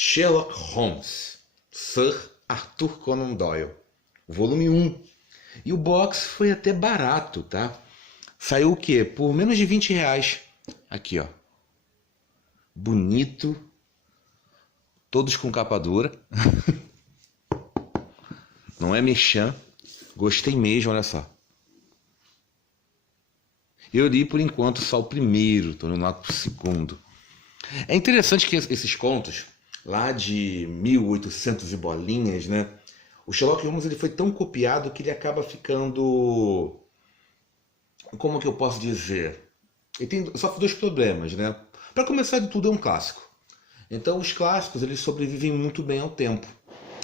Sherlock Holmes, Sir Arthur Conan Doyle, volume 1. E o box foi até barato, tá? Saiu o quê? Por menos de R$ 20. Aqui, ó. Bonito. Todos com capa dura. Não é mexã. Gostei mesmo, olha só. Eu li por enquanto só o primeiro, tô no ato segundo. É interessante que esses contos, lá de 1800 e bolinhas, né? O Sherlock Holmes ele foi tão copiado que ele acaba ficando... Como que eu posso dizer? Ele tem só dois problemas, né? Para começar de tudo, é um clássico. Então os clássicos eles sobrevivem muito bem ao tempo.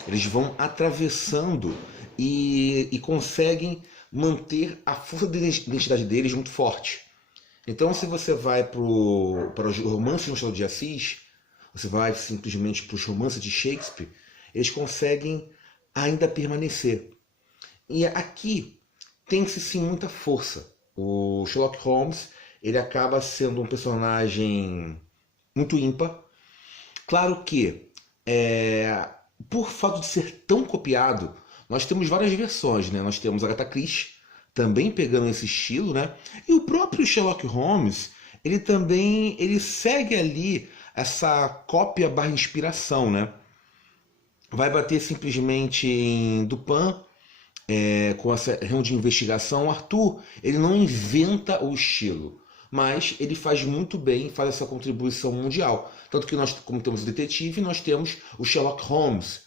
Eles vão atravessando e conseguem manter a força de identidade deles muito forte. Então se você vai para os romances de Machado de Assis, você vai simplesmente para os romances de Shakespeare, eles conseguem ainda permanecer. E aqui tem-se sim muita força. O Sherlock Holmes ele acaba sendo um personagem muito ímpar. Claro que, por fato de ser tão copiado, nós temos várias versões, né? Nós temos Agatha Christie, também pegando esse estilo, né? E o próprio Sherlock Holmes, ele segue ali essa cópia barra inspiração, né? Vai bater simplesmente em Dupin, com essa reunião de investigação. Arthur, ele não inventa o estilo, mas ele faz muito bem, faz essa contribuição mundial. Tanto que nós, como temos o detetive, nós temos o Sherlock Holmes.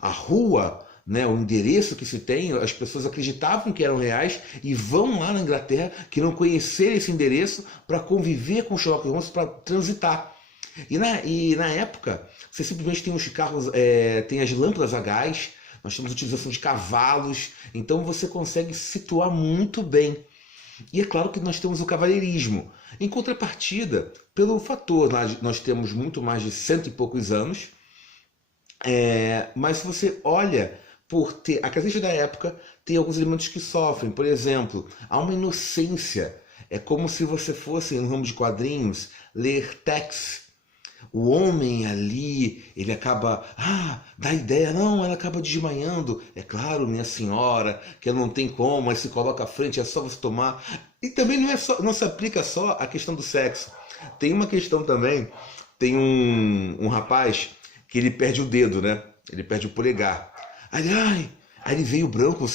A rua, né, o endereço que se tem, as pessoas acreditavam que eram reais e vão lá na Inglaterra, queriam conhecer esse endereço para conviver com o Sherlock Holmes, para transitar. E na época, você simplesmente tem os carros, tem as lâmpadas a gás, nós temos a utilização de cavalos, então você consegue situar muito bem. E é claro que nós temos o cavalheirismo. Em contrapartida, pelo fator, nós temos muito mais de 100 e poucos anos, mas se você olha, por ter a característica da época, tem alguns elementos que sofrem. Por exemplo, há uma inocência. É como se você fosse, no ramo de quadrinhos, ler Tex. O homem ali, ele acaba, dá ideia, não, ela acaba desmaiando. É claro, minha senhora, que não tem como, mas se coloca à frente, é só você tomar. E também não se aplica só a questão do sexo. Tem uma questão também, tem um rapaz que ele perde o dedo, né? Ele perde o polegar. Aí ele veio branco,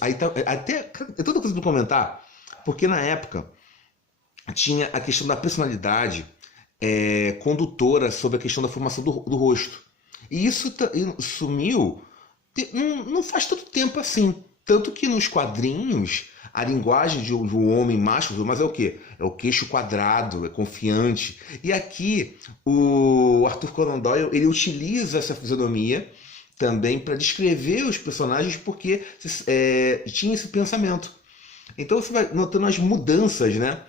aí tá, até é tanta coisa para comentar, porque na época tinha a questão da personalidade condutora sobre a questão da formação do rosto. E isso sumiu não faz tanto tempo assim. Tanto que nos quadrinhos, a linguagem de um homem macho, mas é o quê? É o queixo quadrado, é confiante. E aqui, o Arthur Conan Doyle, ele utiliza essa fisionomia também para descrever os personagens, porque tinha esse pensamento. Então você vai notando as mudanças, né?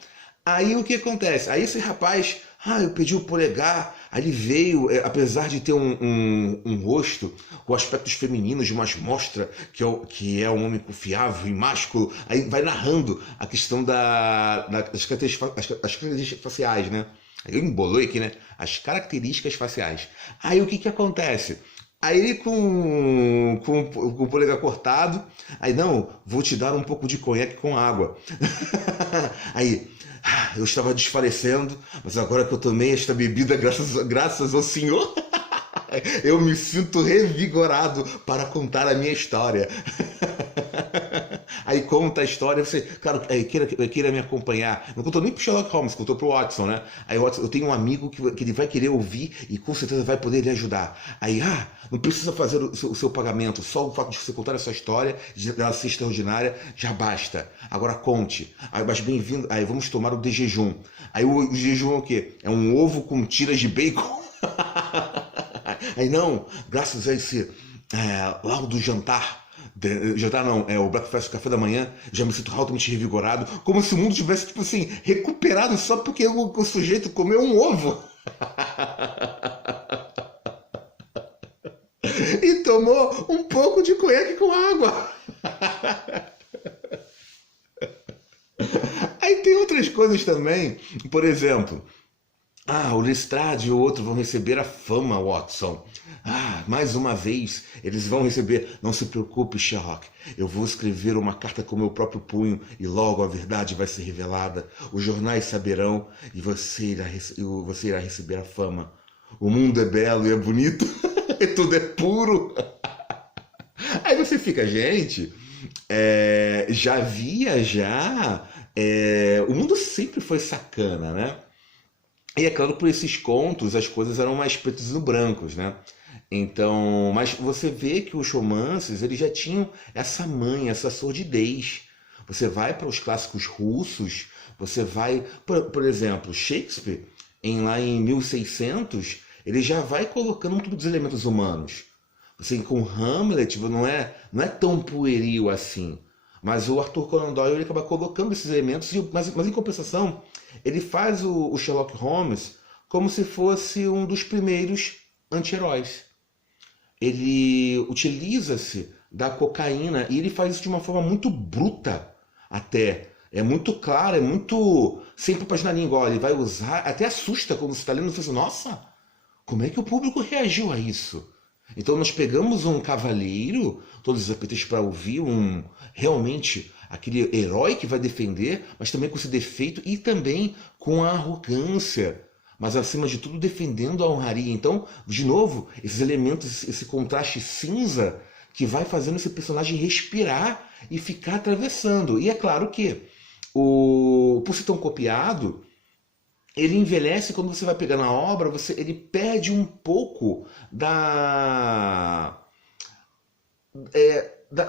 Aí o que acontece? Aí esse rapaz, eu perdi o polegar, aí ele veio, apesar de ter um rosto com aspectos femininos, mas mostra que é um homem confiável e másculo, aí vai narrando a questão das características faciais, né? Aí eu embolou aqui, né? As características faciais. Aí o que acontece? Aí ele com o polegar cortado, aí não, vou te dar um pouco de conhaque com água. Aí, eu estava desfalecendo, mas agora que eu tomei esta bebida, graças ao Senhor, eu me sinto revigorado para contar a minha história. Aí conta a história, você, claro, queira me acompanhar. Não contou nem pro Sherlock Holmes, contou pro Watson, né? Aí Watson, eu tenho um amigo que ele vai querer ouvir e com certeza vai poder lhe ajudar. Aí, não precisa fazer o seu pagamento, só o fato de você contar essa história, de ela ser extraordinária, já basta. Agora conte. Aí, mas bem-vindo, aí vamos tomar o de jejum. Aí o jejum é o quê? É um ovo com tiras de bacon. Aí não, graças a esse laudo do jantar, não, o breakfast, o café da manhã, já me sinto altamente revigorado, como se o mundo tivesse, tipo assim, recuperado só porque o sujeito comeu um ovo. E tomou um pouco de conhaque com água. Aí tem outras coisas também, por exemplo, Ah, o Lestrade e o outro vão receber a fama, Watson. Ah, mais uma vez, eles vão receber. Não se preocupe, Sherlock. Eu vou escrever uma carta com meu próprio punho e logo a verdade vai ser revelada. Os jornais saberão e você irá receber a fama. O mundo é belo e é bonito e tudo é puro. Aí você fica, gente, já havia já. O mundo sempre foi sacana, né? E é claro, por esses contos, as coisas eram mais pretos no brancos, né? Então, mas você vê que os romances, eles já tinham essa manha, essa sordidez. Você vai para os clássicos russos, você vai, por exemplo, Shakespeare, lá em 1600, ele já vai colocando tudo dos elementos humanos. Você com Hamlet não é tão pueril assim. Mas o Arthur Conan Doyle ele acaba colocando esses elementos, mas em compensação, ele faz o Sherlock Holmes como se fosse um dos primeiros anti-heróis. Ele utiliza-se da cocaína e ele faz isso de uma forma muito bruta até. É muito claro, é muito sempre página na língua. Ele vai usar, até assusta quando você está lendo e fala assim, nossa, como é que o público reagiu a isso? Então nós pegamos um cavaleiro, todos os apetrechos para ouvir, realmente aquele herói que vai defender, mas também com esse defeito e também com a arrogância, mas acima de tudo defendendo a honraria. Então, de novo, esses elementos, esse contraste cinza que vai fazendo esse personagem respirar e ficar atravessando. E é claro que, por ser tão copiado, ele envelhece quando você vai pegar na obra, ele perde um pouco na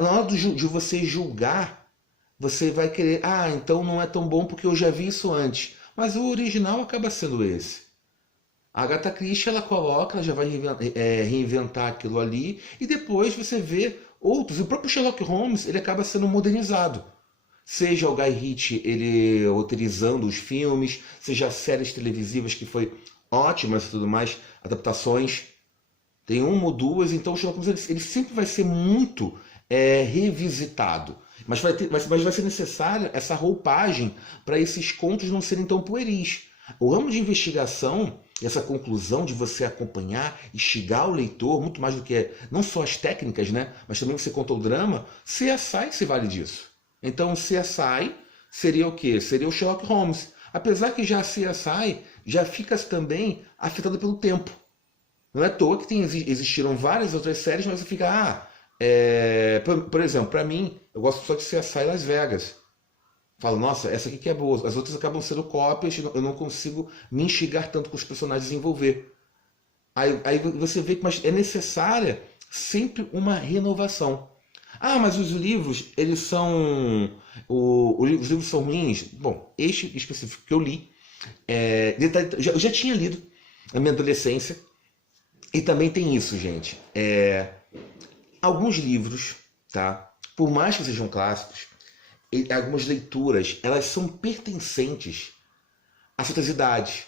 hora de você julgar, você vai querer, então não é tão bom porque eu já vi isso antes. Mas o original acaba sendo esse. A Agatha Christie, ela já vai reinventar aquilo ali, e depois você vê outros. O próprio Sherlock Holmes, ele acaba sendo modernizado. Seja o Guy Ritchie ele roteirizando os filmes, seja séries televisivas que foi ótimas e tudo mais, adaptações. Tem uma ou duas, então o Sherlock Holmes ele sempre vai ser muito revisitado. Mas vai ser necessária essa roupagem para esses contos não serem tão pueris. O ramo de investigação, essa conclusão de você acompanhar, instigar o leitor, muito mais do que não só as técnicas, né, mas também você conta o drama, CSI se vale disso. Então, CSI seria o quê? Seria o Sherlock Holmes. Apesar que já a CSI já fica também afetada pelo tempo. Não é à toa que existiram várias outras séries, mas você fica... por exemplo, para mim, eu gosto só de CSI Las Vegas. Falo, nossa, essa aqui que é boa. As outras acabam sendo cópias, eu não consigo me instigar tanto com os personagens e envolver. Aí você vê que é necessária sempre uma renovação. Mas os livros, eles são... os livros são ruins. Bom, este específico que eu li, eu já tinha lido na minha adolescência. E também tem isso, gente. Alguns livros, tá? Por mais que sejam clássicos, algumas leituras, elas são pertencentes a certas idades.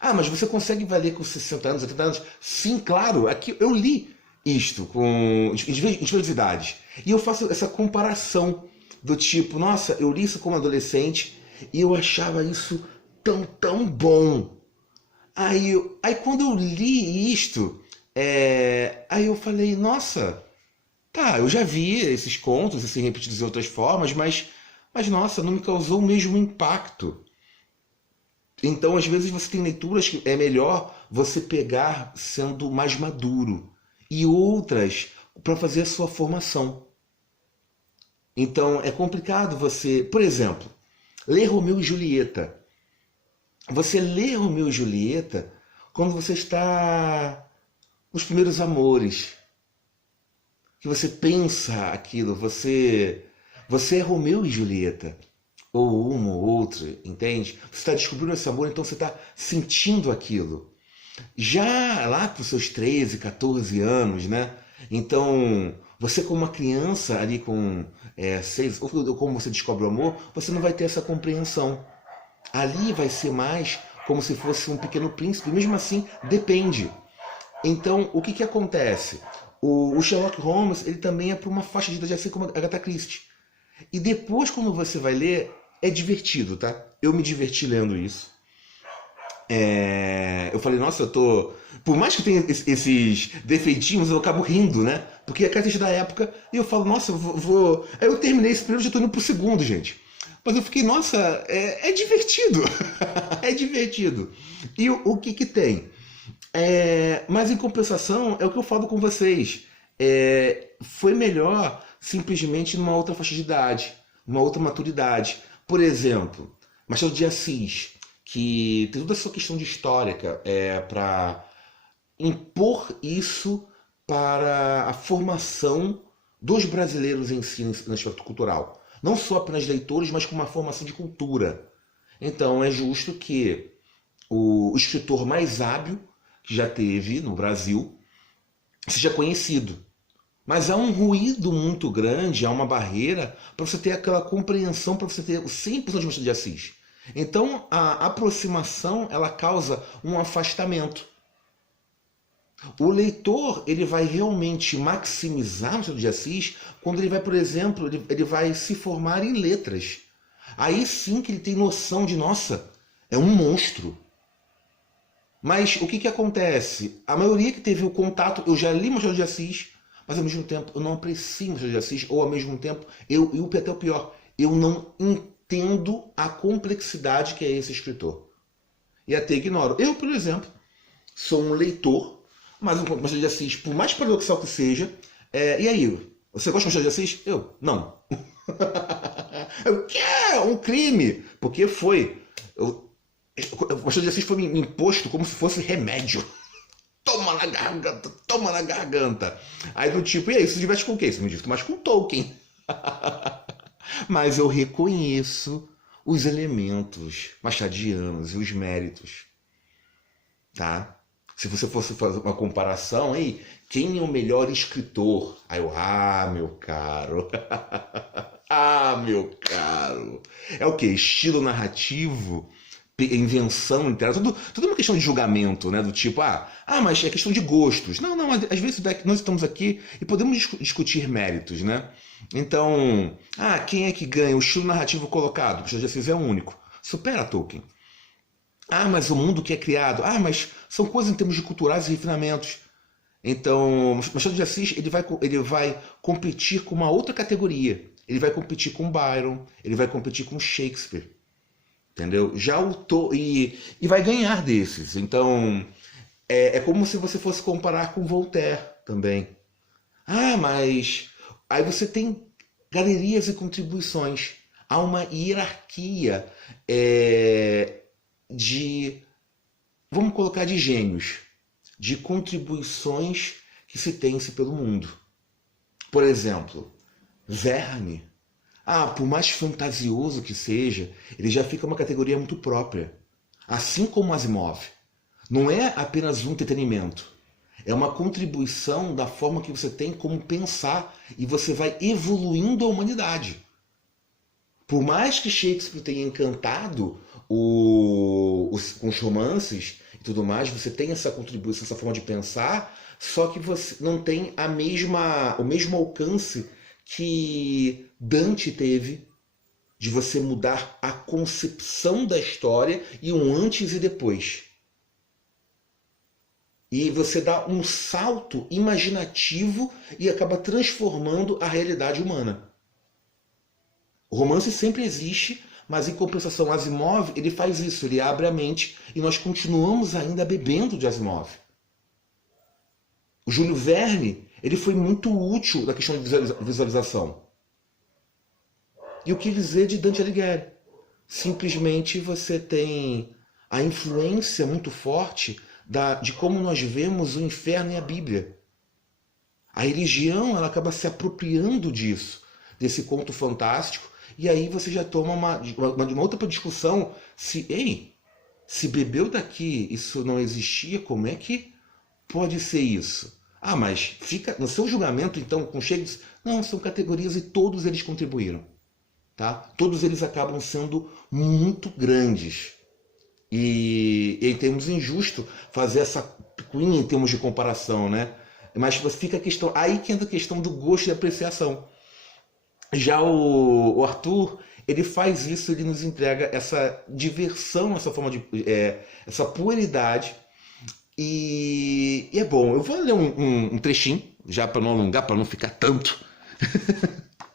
Mas você consegue ler com 60 anos, 70 anos? Sim, claro. Aqui eu li isto com diferentes idades. E eu faço essa comparação do tipo, nossa, eu li isso como adolescente e eu achava isso tão bom. Aí quando eu li isto, aí eu falei, nossa, tá, eu já vi esses contos assim, repetidos de outras formas, mas nossa, não me causou o mesmo impacto. Então, às vezes, você tem leituras que é melhor você pegar sendo mais maduro e outras para fazer a sua formação. Então, é complicado você... Por exemplo, ler Romeu e Julieta. Você lê Romeu e Julieta quando você está nos primeiros amores. Que você pensa aquilo, você é Romeu e Julieta. Ou uma ou outra, entende? Você está descobrindo esse amor, então você está sentindo aquilo. Já lá para os seus 13, 14 anos, né? Então, você como uma criança ali com 6, ou como você descobre o amor, você não vai ter essa compreensão. Ali vai ser mais como se fosse um pequeno príncipe, mesmo assim, depende. Então, o que acontece? O Sherlock Holmes, ele também é para uma faixa de idade assim como a Agatha Christie. E depois, quando você vai ler, é divertido, tá? Eu me diverti lendo isso. Eu falei, nossa, eu tô. Por mais que tenha esses defeitinhos, eu acabo rindo, né? Porque é característica da época, e eu falo, nossa, eu vou. Aí eu terminei esse primeiro, já tô indo pro segundo, gente. Mas eu fiquei, nossa, é divertido. É divertido. E o que que tem? Mas em compensação, é o que eu falo com vocês. Foi melhor simplesmente numa outra faixa de idade, numa outra maturidade. Por exemplo, Machado de Assis, que tem toda essa questão de histórica para impor isso para a formação dos brasileiros em si, no aspecto cultural. Não só apenas leitores, mas com uma formação de cultura. Então é justo que o escritor mais hábil que já teve no Brasil seja conhecido. Mas há um ruído muito grande, há uma barreira para você ter aquela compreensão, para você ter o 100% de Machado de Assis. Então a aproximação ela causa um afastamento. O leitor ele vai realmente maximizar o Machado de Assis quando ele vai, por exemplo, ele vai se formar em letras. Aí sim que ele tem noção de, nossa, é um monstro. Mas o que acontece? A maioria que teve o contato, eu já li Machado de Assis, mas ao mesmo tempo eu não aprecio Machado de Assis, ou ao mesmo tempo, e até o pior, eu não entendo a complexidade que é esse escritor. E até ignoro. Eu, por exemplo, sou um leitor, mas um Machado de Assis, por mais paradoxal que seja, e aí, você gosta de Machado de Assis? Eu, não. O que é um crime? Porque foi. O Machado de Assis foi me imposto como se fosse remédio. Toma na garganta, toma na garganta. Aí do tipo, e aí, você diverte com quem? Você me divirto mais com Tolkien. Mas eu reconheço os elementos machadianos e os méritos. Tá? Se você fosse fazer uma comparação, aí, quem é o melhor escritor? Aí eu, meu caro. Meu caro. É o quê? Estilo narrativo? Invenção literária? Tudo é uma questão de julgamento, né? Do tipo, mas é questão de gostos. Não, às vezes nós estamos aqui e podemos discutir méritos, né? Então, quem é que ganha? O estilo narrativo colocado? Machado de Assis é o único. Supera Tolkien. Mas o mundo que é criado. Mas são coisas em termos de culturais e refinamentos. Então, Machado de Assis ele vai competir com uma outra categoria. Ele vai competir com Byron, ele vai competir com Shakespeare. Entendeu? E vai ganhar desses. Então, é como se você fosse comparar com Voltaire também. Mas aí você tem galerias e contribuições. Há uma hierarquia vamos colocar, de gênios, de contribuições que se tem-se pelo mundo. Por exemplo, Verne. Por mais fantasioso que seja, ele já fica uma categoria muito própria. Assim como Asimov. Não é apenas um entretenimento. É uma contribuição da forma que você tem como pensar e você vai evoluindo a humanidade. Por mais que Shakespeare tenha encantado com os romances e tudo mais, você tem essa contribuição, essa forma de pensar, só que você não tem o mesmo alcance que Dante teve de você mudar a concepção da história e um antes e depois. E você dá um salto imaginativo e acaba transformando a realidade humana. O romance sempre existe, mas em compensação Asimov, ele faz isso, ele abre a mente e nós continuamos ainda bebendo de Asimov. O Júlio Verne, ele foi muito útil na questão de visualização. E o que dizer de Dante Alighieri? Simplesmente você tem a influência muito forte de como nós vemos o inferno e a Bíblia. A religião ela acaba se apropriando disso, desse conto fantástico, e aí você já toma uma outra discussão se bebeu daqui, isso não existia, como é que pode ser isso? Mas fica no seu julgamento, então, com Shakespeare? Não, são categorias e todos eles contribuíram. Tá? Todos eles acabam sendo muito grandes. E em termos injusto fazer essa picuinha em termos de comparação, né? Mas fica a questão, aí que entra a questão do gosto e apreciação. Já o Arthur, ele faz isso, ele nos entrega essa diversão, essa forma de. Essa puerilidade. E é bom. Eu vou ler um trechinho, já para não alongar, para não ficar tanto.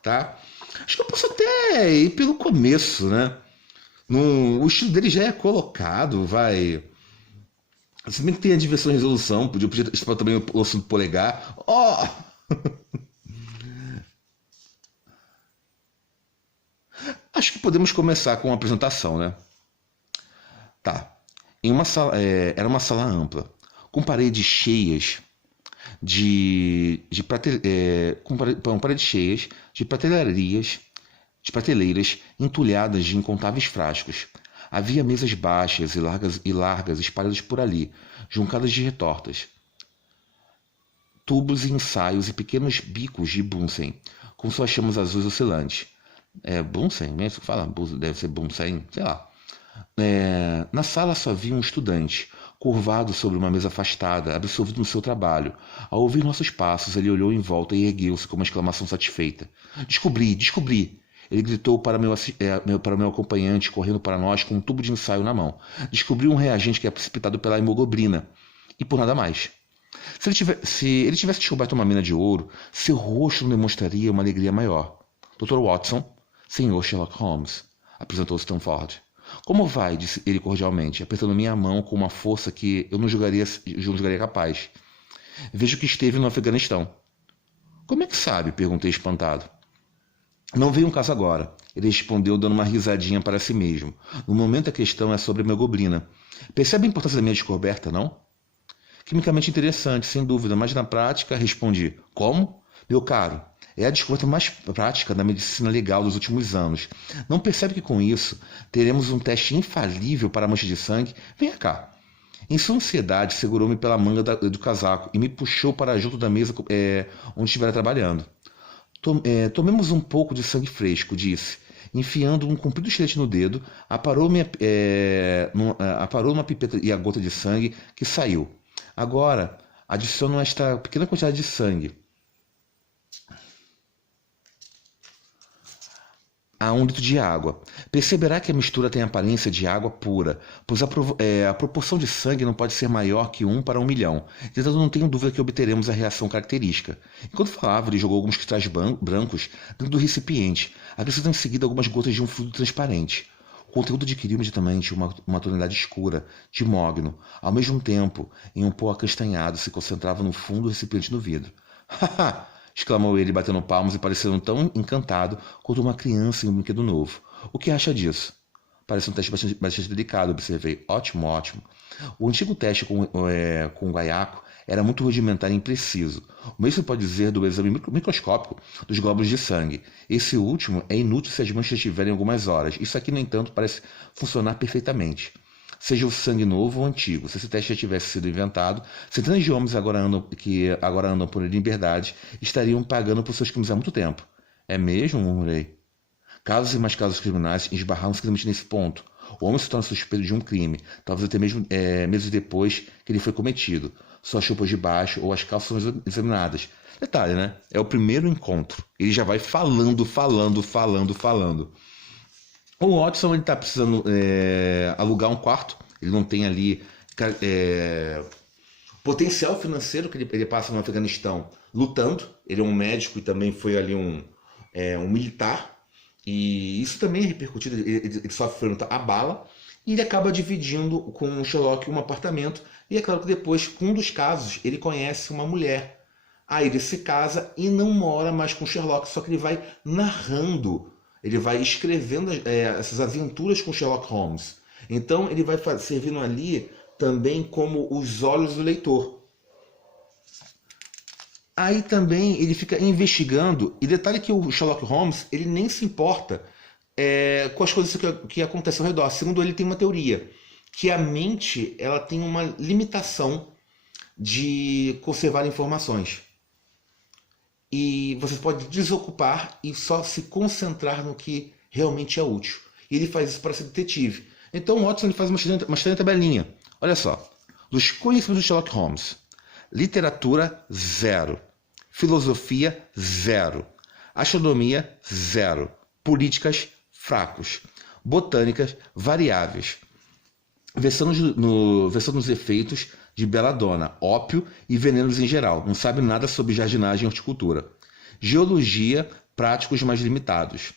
Tá? Acho que eu posso até ir pelo começo, né? O estilo dele já é colocado, vai. Se bem que tem a diversão e resolução, podia estar também o osso do polegar. Ó! Acho que podemos começar com uma apresentação, né? Tá. Em uma sala, era uma sala ampla, com paredes cheias com paredes cheias de prateleiras entulhadas de incontáveis frascos. Havia mesas baixas e largas espalhadas por ali, juncadas de retortas, tubos e ensaios e pequenos bicos de Bunsen, com suas chamas azuis oscilantes. Bunsen, mesmo? Fala, deve ser Bunsen, sei lá. Na sala só havia um estudante, curvado sobre uma mesa afastada, absorvido no seu trabalho. Ao ouvir nossos passos, ele olhou em volta e ergueu-se com uma exclamação satisfeita. Descobri! Descobri! Ele gritou para meu acompanhante, correndo para nós com um tubo de ensaio na mão. Descobri um reagente que é precipitado pela hemoglobina. E por nada mais. Se ele tivesse descoberto uma mina de ouro, seu rosto não demonstraria uma alegria maior. Dr. Watson, Sr. Sherlock Holmes, apresentou Stanford. Como vai? Disse ele cordialmente, apertando minha mão com uma força que eu não julgaria capaz. Vejo que esteve no Afeganistão. Como é que sabe? Perguntei espantado. Não veio um caso agora. Ele respondeu dando uma risadinha para si mesmo. No momento a questão é sobre a hemoglobina. Percebe a importância da minha descoberta, não? Quimicamente interessante, sem dúvida, mas na prática, respondi. Como? Meu caro, é a descoberta mais prática da medicina legal dos últimos anos. Não percebe que com isso teremos um teste infalível para a mancha de sangue? Venha cá. Em sua ansiedade, segurou-me pela manga do casaco e me puxou para junto da mesa onde estivera trabalhando. Tomemos um pouco de sangue fresco, disse, enfiando um comprido estilete no dedo, aparou uma pipeta e a gota de sangue que saiu. Agora, adiciono esta pequena quantidade de sangue a 1 litro de água. Perceberá que a mistura tem aparência de água pura, pois a proporção de sangue não pode ser maior que 1 para 1 milhão. Entretanto, não tenho dúvida que obteremos a reação característica. Enquanto falava, ele jogou alguns cristais brancos dentro do recipiente, acrescentando em seguida algumas gotas de um fluido transparente. O conteúdo adquiriu imediatamente uma tonalidade escura, de mogno. Ao mesmo tempo, em um pó acastanhado se concentrava no fundo do recipiente no vidro. Haha! Exclamou ele, batendo palmas e parecendo tão encantado quanto uma criança em um brinquedo novo. O que acha disso? Parece um teste bastante delicado, observei. Ótimo, ótimo. O antigo teste com o guaiaco era muito rudimentar e impreciso. O mesmo se pode dizer do exame microscópico dos glóbulos de sangue. Esse último é inútil se as manchas estiverem algumas horas. Isso aqui, no entanto, parece funcionar perfeitamente. Seja o sangue novo ou antigo. Se esse teste já tivesse sido inventado, centenas de homens que agora andam por liberdade estariam pagando por seus crimes há muito tempo. É mesmo? Murmurei. Casos e mais casos criminais esbarraram simplesmente nesse ponto. O homem se torna suspeito de um crime, talvez até mesmo meses depois que ele foi cometido. Suas roupas de baixo ou as calças são examinadas. Detalhe, né? É o primeiro encontro. Ele já vai falando. O Watson está precisando alugar um quarto. Ele não tem ali potencial financeiro que ele passa no Afeganistão lutando. Ele é um médico e também foi ali um militar. E isso também é repercutido. Ele sofre a bala e ele acaba dividindo com o Sherlock um apartamento. E é claro que depois, com um dos casos, ele conhece uma mulher. Aí ele se casa e não mora mais com o Sherlock, só que ele vai narrando. Ele vai escrevendo essas aventuras com Sherlock Holmes. Então ele vai servindo ali também como os olhos do leitor. Aí também ele fica investigando, e detalhe que o Sherlock Holmes ele nem se importa com as coisas que acontecem ao redor. Segundo ele, tem uma teoria, que a mente ela tem uma limitação de conservar informações. E você pode desocupar e só se concentrar no que realmente é útil. E ele faz isso para ser detetive. Então o Watson ele faz uma estranha tabelinha. Olha só. Dos conhecimentos de Sherlock Holmes. Literatura, 0. Filosofia, 0. Astronomia, 0. Políticas, fracos. Botânicas variáveis. Versando nos efeitos de beladona, ópio e venenos em geral. Não sabe nada sobre jardinagem e horticultura. Geologia, práticos mais limitados.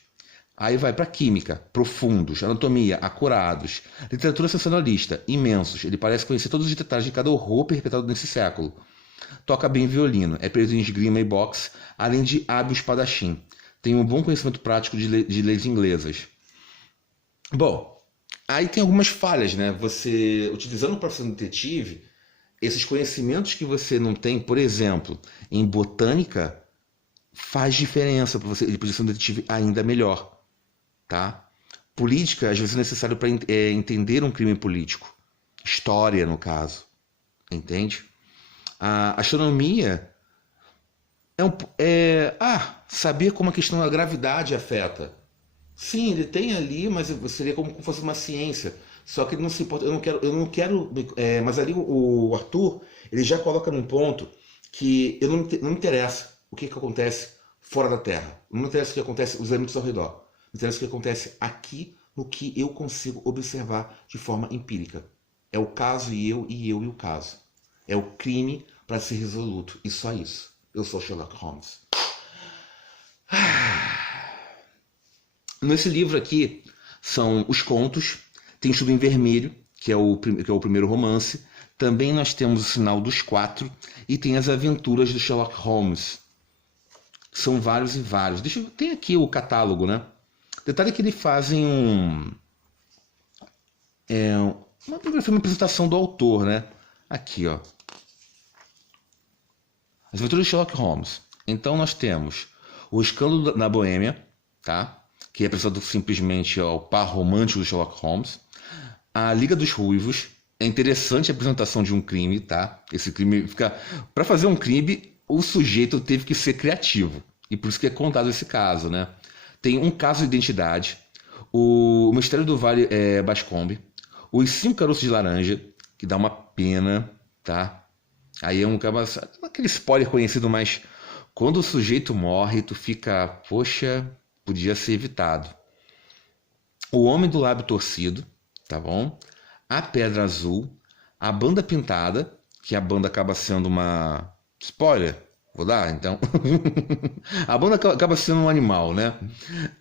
Aí vai para química, profundos. Anatomia, acurados. Literatura sensacionalista, imensos. Ele parece conhecer todos os detalhes de cada horror perpetrado nesse século. Toca bem violino, é preso em esgrima e boxe, além de hábil espadachim. Tem um bom conhecimento prático de leis inglesas. Bom, aí tem algumas falhas, né? Você, utilizando o profissão detetive, esses conhecimentos que você não tem, por exemplo, em botânica, faz diferença para você, ele poder ser um detetive ainda melhor. Tá? Política, às vezes, é necessário para entender um crime político. História, no caso. Entende? A astronomia saber como a questão da gravidade afeta. Sim, ele tem ali, mas seria como se fosse uma ciência. Só que ele não se importa. Eu não quero. Mas ali o Arthur, ele já coloca num ponto que não me interessa o que acontece fora da Terra. Não me interessa o que acontece os elementos ao redor. Me interessa o que acontece aqui no que eu consigo observar de forma empírica. É o caso e eu e o caso. É o crime para ser resoluto. E só isso. Eu sou Sherlock Holmes. Nesse livro aqui são os contos. Tem Estudo em Vermelho, que é o primeiro romance. Também nós temos O Sinal dos Quatro. E tem As Aventuras do Sherlock Holmes. São vários e vários. Tem aqui o catálogo, né? Detalhe que eles fazem uma apresentação do autor, né? Aqui, ó. As Aventuras de Sherlock Holmes. Então nós temos O Escândalo na Boêmia, tá? Que é apresentado simplesmente ao par romântico do Sherlock Holmes. A Liga dos Ruivos. É interessante a apresentação de um crime, tá? Esse crime fica... Para fazer um crime, o sujeito teve que ser criativo. E por isso que é contado esse caso, né? Tem Um Caso de Identidade, o Mistério do Vale Bascombe, Os 5 Caroços de Laranja, que dá uma pena, tá? Aí é aquele spoiler conhecido, mas quando o sujeito morre, tu fica, poxa, podia ser evitado. O Homem do Lábio Torcido, tá bom? A Pedra Azul, A Banda Pintada, que a banda acaba sendo uma... Spoiler! Vou dar, então. A banda acaba sendo um animal, né?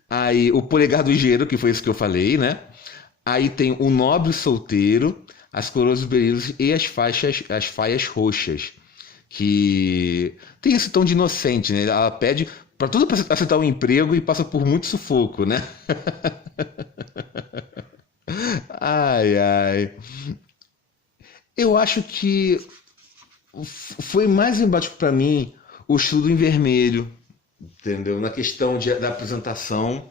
Aí o Polegar do Engenheiro, que foi isso que eu falei, né? Aí tem O Nobre Solteiro, As Coroas dos Berilhos e as Faias Roxas. Que tem esse tom de inocente, né? Ela pede para tudo para aceitar um emprego e passa por muito sufoco, né? Ai, ai. Eu acho que foi mais emblemático para mim o Estudo em Vermelho, entendeu? Na questão da apresentação,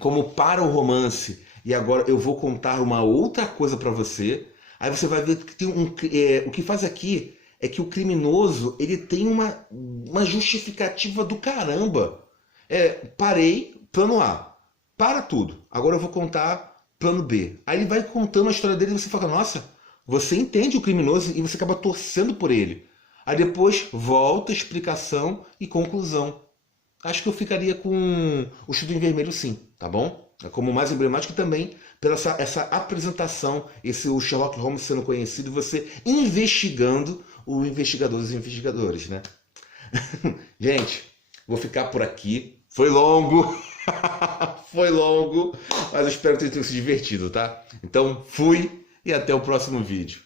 como para o romance, e agora eu vou contar uma outra coisa para você, aí você vai ver que tem o que faz aqui é que o criminoso, ele tem uma justificativa do caramba. Parei, plano A, para tudo, agora eu vou contar plano B. Aí ele vai contando a história dele e você fala, nossa, você entende o criminoso e você acaba torcendo por ele. Aí depois volta, explicação e conclusão. Acho que eu ficaria com o Estudo em Vermelho sim, tá bom? É como mais emblemático também pela essa apresentação, o Sherlock Holmes sendo conhecido e você investigando o investigador dos investigadores, né? Gente, vou ficar por aqui. Foi longo, foi longo, mas eu espero ter se divertido, tá? Então fui e até o próximo vídeo.